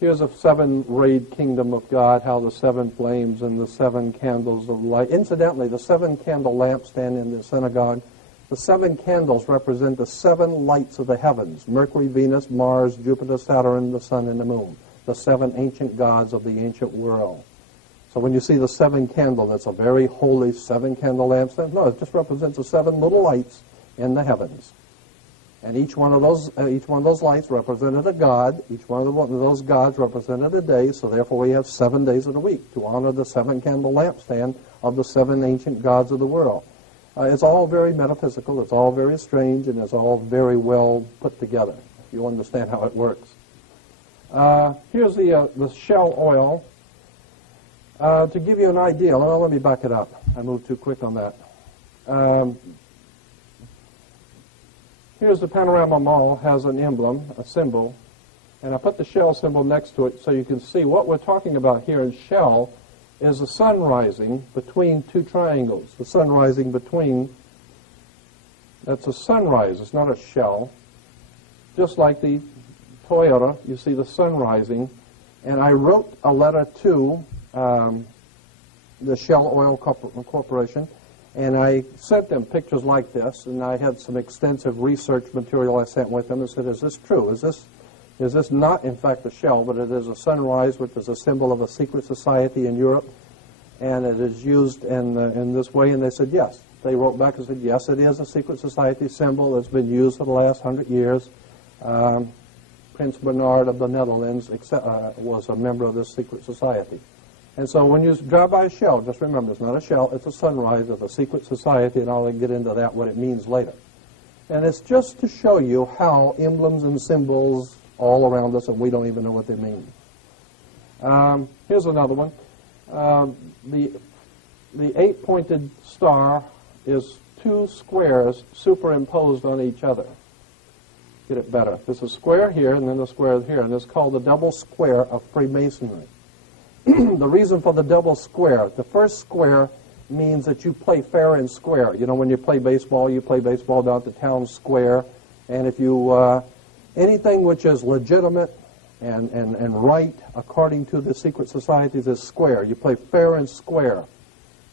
Here's a seven-rayed kingdom of God, how the seven flames and the seven candles of light. Incidentally, the seven-candle lampstand in the synagogue, the seven candles represent the seven lights of the heavens: Mercury, Venus, Mars, Jupiter, Saturn, the sun, and the moon, the seven ancient gods of the ancient world. So when you see the seven candle, that's a very holy seven-candle lampstand. No, it just represents the seven little lights in the heavens. And each one of those lights represented a god. Each one of those gods represented a day. So therefore, we have 7 days of the week to honor the seven-candle lampstand of the seven ancient gods of the world. It's all very metaphysical. It's all very strange, and it's all very well put together. If you understand how it works. Here's the shell oil. To give you an idea, well, let me back it up. I moved too quick on that. Here's the Panorama Mall, has an emblem, a symbol, and I put the shell symbol next to it so you can see what we're talking about here in shell is the sun rising between two triangles. The sun rising between, that's a sunrise, it's not a shell. Just like the Toyota, you see the sun rising, and I wrote a letter to the Shell Oil Corporation, and I sent them pictures like this, and I had some extensive research material I sent with them and said, is this true? Is this not, in fact, a shell, but it is a sunrise, which is a symbol of a secret society in Europe, and it is used in this way? And they said, yes. They wrote back and said, yes, it is a secret society symbol. It's been used for the last 100 years. Prince Bernard of the Netherlands was a member of this secret society. And so when you drive by a shell, just remember, it's not a shell, it's a sunrise of a secret society, and I'll get into that, what it means later. And it's just to show you how emblems and symbols all around us, and we don't even know what they mean. Here's another one. The eight-pointed star is two squares superimposed on each other. Get it better. There's a square here, and then the square here, and it's called the double square of Freemasonry. The reason for the double square, the first square means that you play fair and square. You know, when you play baseball down at the town square, and if you, anything which is legitimate and right according to the secret societies is square. You play fair and square.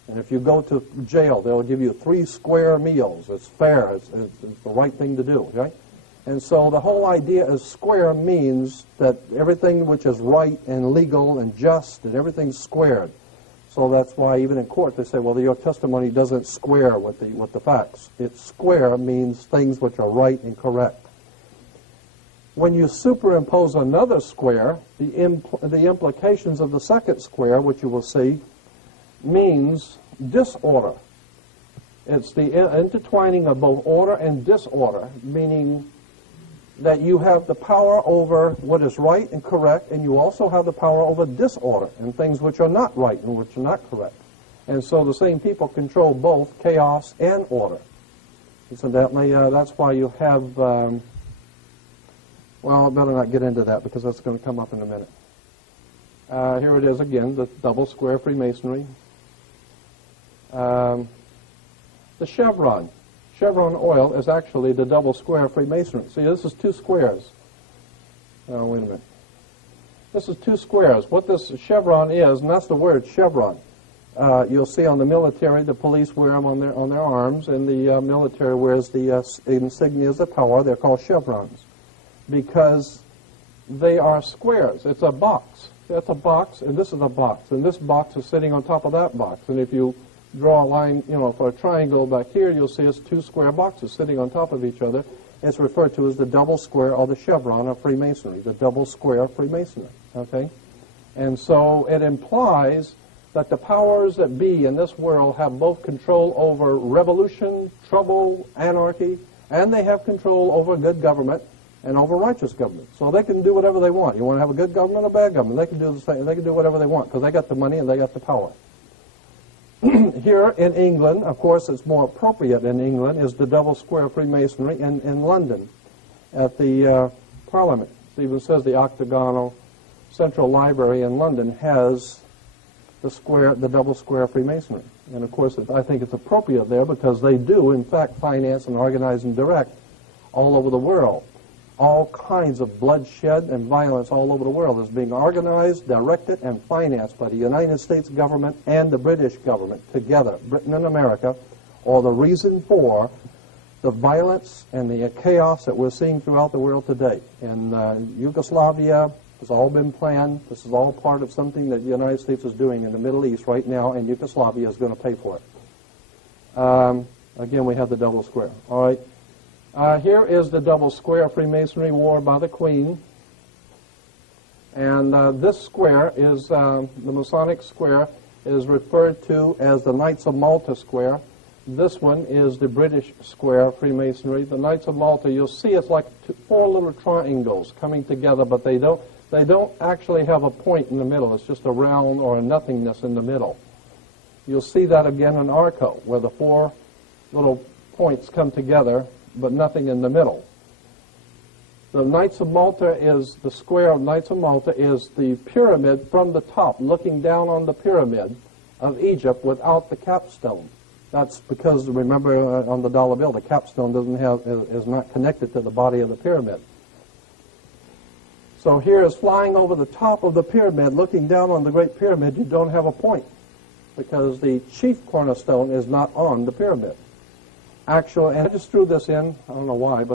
And if you go to jail, they'll give you 3 square meals. It's fair. It's the right thing to do, right? And so the whole idea is square means that everything which is right and legal and just and everything's squared. So that's why even in court they say, well, your testimony doesn't square with the facts. It's square means things which are right and correct. When you superimpose another square, the implications of the second square, which you will see, means disorder. It's the intertwining of both order and disorder, meaning that you have the power over what is right and correct, and you also have the power over disorder and things which are not right and which are not correct. And so the same people control both chaos and order. Incidentally, that's why you have, well, I better not get into that because that's going to come up in a minute. Here it is again, the double square Freemasonry. The chevron. Chevron oil is actually the double square Freemasonry. See, this is 2 squares. Oh, wait a minute. This is 2 squares. What this chevron is, and that's the word chevron. You'll see on the military, the police wear them on their arms, and the military wears the insignias of power. They're called chevrons because they are squares. It's a box. That's a box, and this is a box, and this box is sitting on top of that box. And if you draw a line, for a triangle back here, you'll see it's 2 square boxes sitting on top of each other. It's referred to as the double square or the chevron of Freemasonry, the double square of Freemasonry, okay? And so it implies that the powers that be in this world have both control over revolution, trouble, anarchy, and they have control over good government and over righteous government. So they can do whatever they want. You want to have a good government or bad government, they can do the same. They can do whatever they want because they got the money and they got the power. Here in England, of course, it's more appropriate in England, is the double square Freemasonry in London at the Parliament. It even says the octagonal Central Library in London has the double square Freemasonry. And of course, I think it's appropriate there because they do, in fact, finance and organize and direct all over the world all kinds of bloodshed and violence all over the world is being organized, directed, and financed by the United States government and the British government together. Britain and America are the reason for the violence and the chaos that we're seeing throughout the world today. In Yugoslavia, it's all been planned. This is all part of something that the United States is doing in the Middle East right now, and Yugoslavia is going to pay for it. Again, we have the double square. All right. Here is the double square Freemasonry worn by the Queen. And this square is, the Masonic square is referred to as the Knights of Malta square. This one is the British square Freemasonry. The Knights of Malta, you'll see it's like four little triangles coming together, but they don't actually have a point in the middle. It's just a round or a nothingness in the middle. You'll see that again in Arco, where the four little points come together, but nothing in the middle. The Knights of Malta is, the square of Knights of Malta is the pyramid from the top, looking down on the pyramid of Egypt without the capstone. That's because, remember, on the dollar bill, the capstone is not connected to the body of the pyramid. So here is flying over the top of the pyramid, looking down on the Great Pyramid, you don't have a point, because the chief cornerstone is not on the pyramid. Actually, and I just threw this in, I don't know why, but